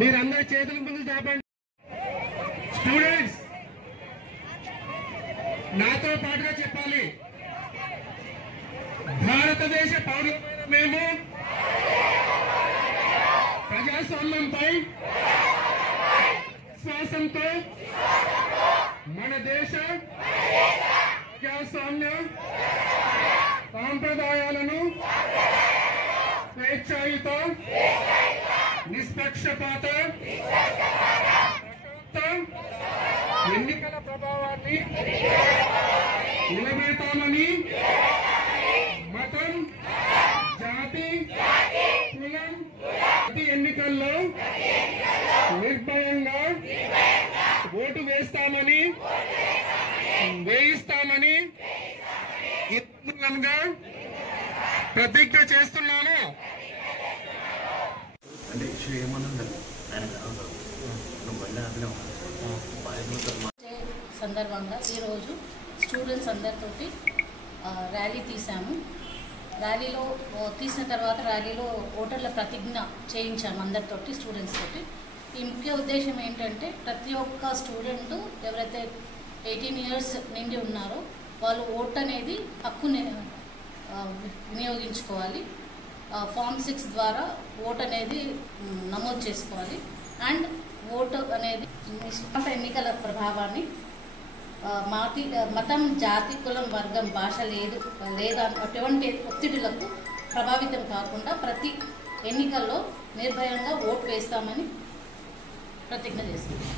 మీరందరూ చేతుల ముందు చాపండి. స్టూడెంట్స్ నాతో పాటుగా చెప్పాలి. భారతదేశ పౌరులమైన మేము ప్రజాస్వామ్యంపై విశ్వాసంతో మన దేశ ప్రజాస్వామ్య సాంప్రదాయాలను స్వేచ్ఛాయుత నిష్పక్షపాత ఎన్నికల ప్రభావాన్ని నిలబెడతామని మతం, జాతి, కులం ప్రతి ఎన్నికల్లో నిర్భయంగా ఓటు వేయిస్తామని ప్రతిజ్ఞ చేస్తున్నాను. సందర్భంగా ఈరోజు స్టూడెంట్స్ అందరితోటి ర్యాలీ తీసాము. ర్యాలీలో తీసిన తర్వాత ర్యాలీలో ఓటర్ల ప్రతిజ్ఞ చేయించాము అందరితోటి, స్టూడెంట్స్ తోటి. ఈ ముఖ్య ఉద్దేశం ఏంటంటే ప్రతి ఒక్క స్టూడెంట్ ఎవరైతే 18 years నిండి ఉన్నారో వాళ్ళు ఓట్ అనేది హక్కుని వినియోగించుకోవాలి. ఫామ్ 6 ద్వారా ఓట్ అనేది నమోదు చేసుకోవాలి. అండ్ ఓటు అనేది ఎన్నికల ప్రభావాన్ని మతం, జాతి, కులం, వర్గం, భాష లేదా అటువంటి ఒత్తిడులకు ప్రభావితం కాకుండా ప్రతి ఎన్నికల్లో నిర్భయంగా ఓటు వేస్తామని ప్రతిజ్ఞ చేస్తున్నాం.